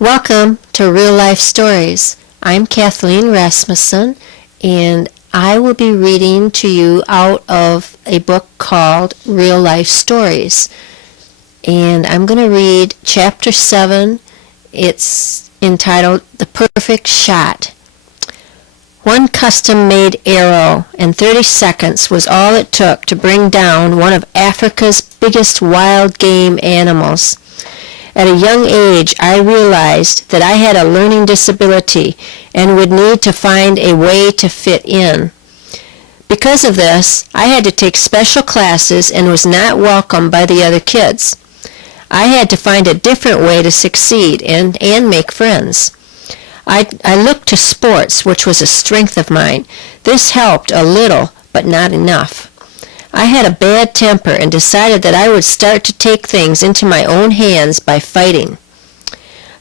Welcome to Real Life Stories. I'm Kathleen Rasmussen, and I will be reading to you out of a book called Real Life Stories. And I'm going to read Chapter 7. It's entitled The Perfect Shot. One custom-made arrow in 30 seconds was all it took to bring down one of Africa's biggest wild game animals. At a young age, I realized that I had a learning disability and would need to find a way to fit in. Because of this, I had to take special classes and was not welcomed by the other kids. I had to find a different way to succeed and make friends. I looked to sports, which was a strength of mine. This helped a little, but not enough. I had a bad temper and decided that I would start to take things into my own hands by fighting.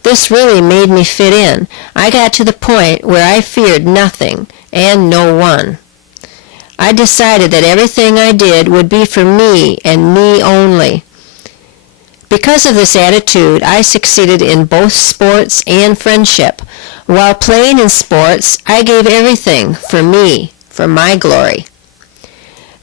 This really made me fit in. I got to the point where I feared nothing and no one. I decided that everything I did would be for me and me only. Because of this attitude, I succeeded in both sports and friendship. While playing in sports, I gave everything for me, for my glory.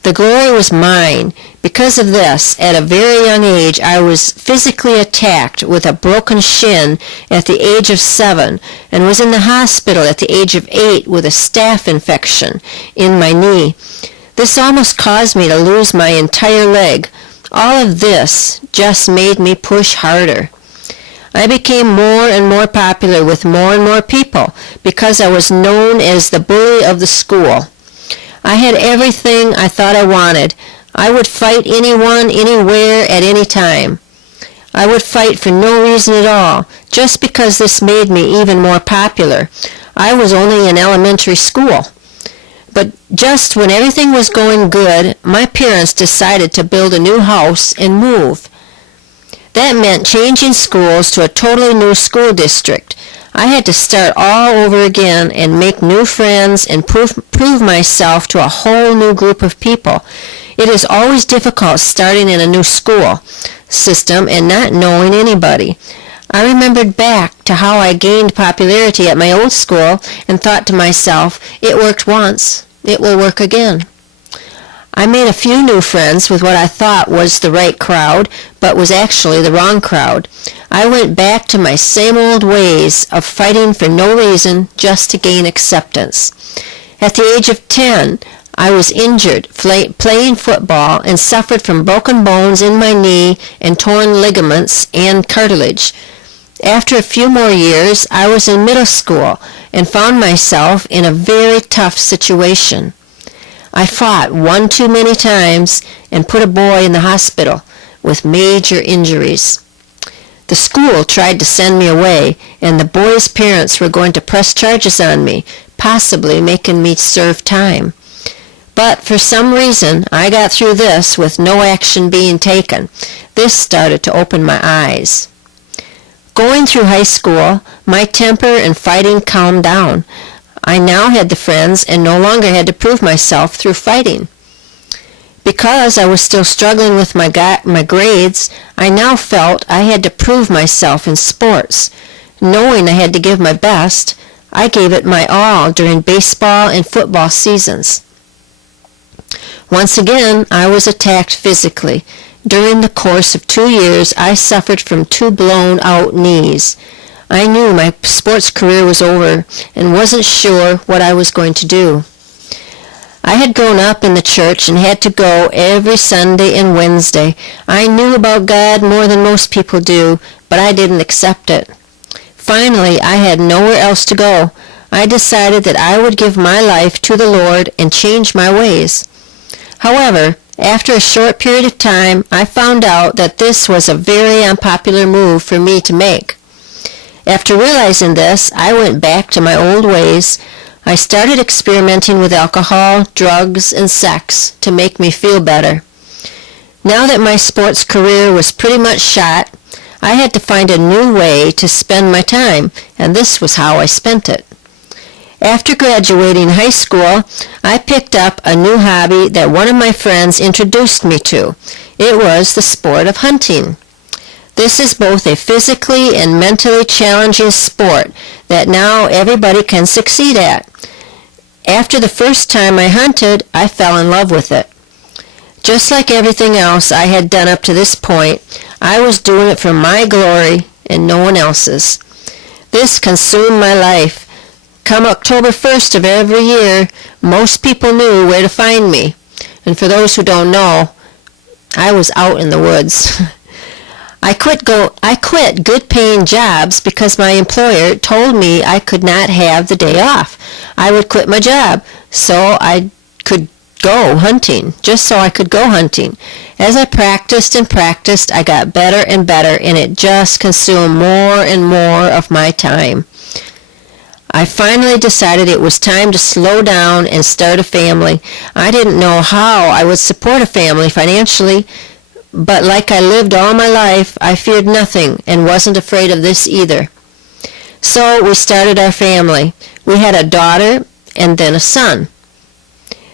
The glory was mine. Because of this, at a very young age, I was physically attacked with a broken shin at the age of 7 and was in the hospital at the age of 8 with a staph infection in my knee. This almost caused me to lose my entire leg. All of this just made me push harder. I became more and more popular with more and more people because I was known as the bully of the school. I had everything I thought I wanted. I would fight anyone, anywhere, at any time. I would fight for no reason at all, just because this made me even more popular. I was only in elementary school. But just when everything was going good, my parents decided to build a new house and move. That meant changing schools to a totally new school district. I had to start all over again and make new friends and prove myself to a whole new group of people. It is always difficult starting in a new school system and not knowing anybody. I remembered back to how I gained popularity at my old school and thought to myself, it worked once, it will work again. I made a few new friends with what I thought was the right crowd, but was actually the wrong crowd. I went back to my same old ways of fighting for no reason, just to gain acceptance. At the age of 10, I was injured playing football and suffered from broken bones in my knee and torn ligaments and cartilage. After a few more years, I was in middle school and found myself in a very tough situation. I fought one too many times and put a boy in the hospital with major injuries. The school tried to send me away, and the boy's parents were going to press charges on me, possibly making me serve time. But for some reason, I got through this with no action being taken. This started to open my eyes. Going through high school, my temper and fighting calmed down. I now had the friends and no longer had to prove myself through fighting. Because I was still struggling with my grades, I now felt I had to prove myself in sports. Knowing I had to give my best, I gave it my all during baseball and football seasons. Once again, I was attacked physically. During the course of 2 years, I suffered from 2 blown-out knees. I knew my sports career was over and wasn't sure what I was going to do. I had grown up in the church and had to go every Sunday and Wednesday. I knew about God more than most people do, but I didn't accept it. Finally, I had nowhere else to go. I decided that I would give my life to the Lord and change my ways. However, after a short period of time, I found out that this was a very unpopular move for me to make. After realizing this, I went back to my old ways. I started experimenting with alcohol, drugs, and sex to make me feel better. Now that my sports career was pretty much shot, I had to find a new way to spend my time, and this was how I spent it. After graduating high school, I picked up a new hobby that one of my friends introduced me to. It was the sport of hunting. This is both a physically and mentally challenging sport that now everybody can succeed at. After the first time I hunted, I fell in love with it. Just like everything else I had done up to this point, I was doing it for my glory and no one else's. This consumed my life. Come October 1st of every year, most people knew where to find me. And for those who don't know, I was out in the woods. I quit good-paying jobs because my employer told me I could not have the day off. I would quit my job so I could go hunting, just so I could go hunting. As I practiced and practiced, I got better and better, and it just consumed more and more of my time. I finally decided it was time to slow down and start a family. I didn't know how I would support a family financially, but like I lived all my life, I feared nothing and wasn't afraid of this either. So we started our family. We had a daughter and then a son.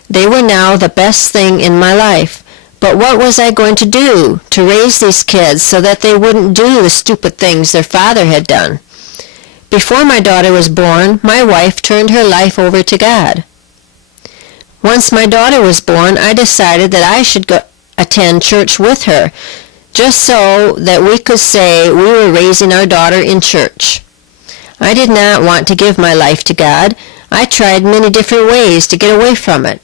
They were now the best thing in my life. But what was I going to do to raise these kids so that they wouldn't do the stupid things their father had done? Before my daughter was born, my wife turned her life over to God. Once my daughter was born, I decided that I should go attend church with her, just so that we could say we were raising our daughter in church. I did not want to give my life to God. I tried many different ways to get away from it.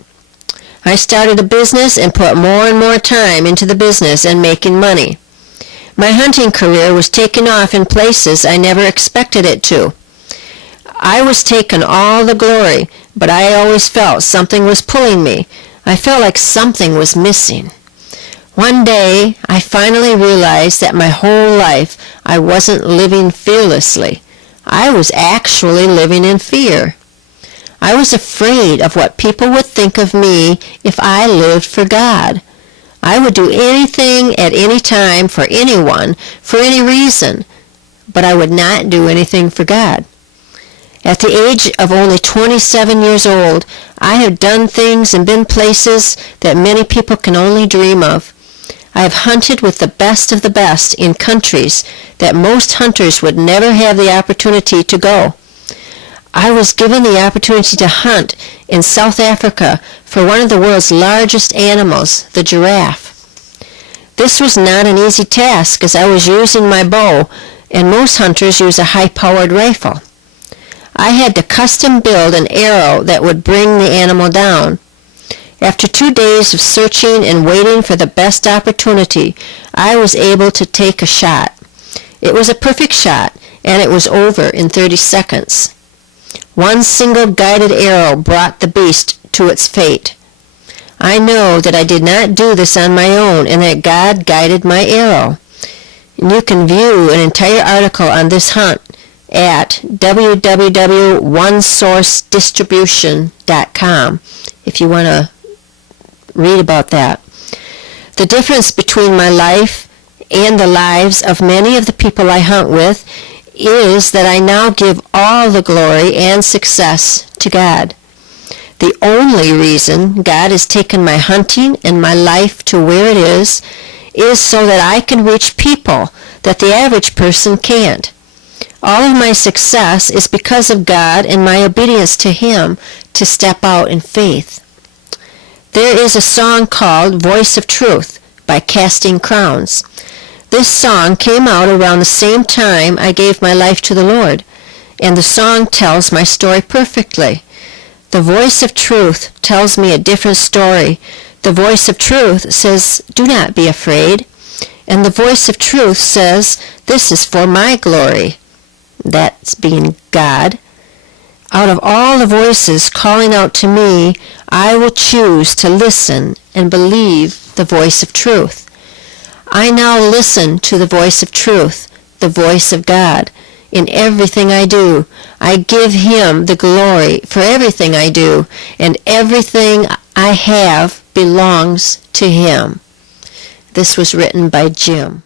I started a business and put more and more time into the business and making money. My hunting career was taking off in places I never expected it to. I was taking all the glory, but I always felt something was pulling me. I felt like something was missing. One day, I finally realized that my whole life I wasn't living fearlessly. I was actually living in fear. I was afraid of what people would think of me if I lived for God. I would do anything at any time for anyone, for any reason, but I would not do anything for God. At the age of only 27 years old, I have done things and been places that many people can only dream of. I have hunted with the best of the best in countries that most hunters would never have the opportunity to go. I was given the opportunity to hunt in South Africa for one of the world's largest animals, the giraffe. This was not an easy task as I was using my bow, and most hunters use a high-powered rifle. I had to custom build an arrow that would bring the animal down. After 2 days of searching and waiting for the best opportunity, I was able to take a shot. It was a perfect shot, and it was over in 30 seconds. One single guided arrow brought the beast to its fate. I know that I did not do this on my own and that God guided my arrow. And you can view an entire article on this hunt at www.onesourcedistribution.com if you want to read about that. The difference between my life and the lives of many of the people I hunt with is that I now give all the glory and success to God. The only reason God has taken my hunting and my life to where it is so that I can reach people that the average person can't. All of my success is because of God and my obedience to Him to step out in faith. There is a song called Voice of Truth by Casting Crowns. This song came out around the same time I gave my life to the Lord, and the song tells my story perfectly. The voice of truth tells me a different story. The voice of truth says, "Do not be afraid." And the voice of truth says, "This is for my glory." That's being God. Out of all the voices calling out to me, I will choose to listen and believe the voice of truth. I now listen to the voice of truth, the voice of God. In everything I do, I give Him the glory for everything I do, and everything I have belongs to Him. This was written by Jim.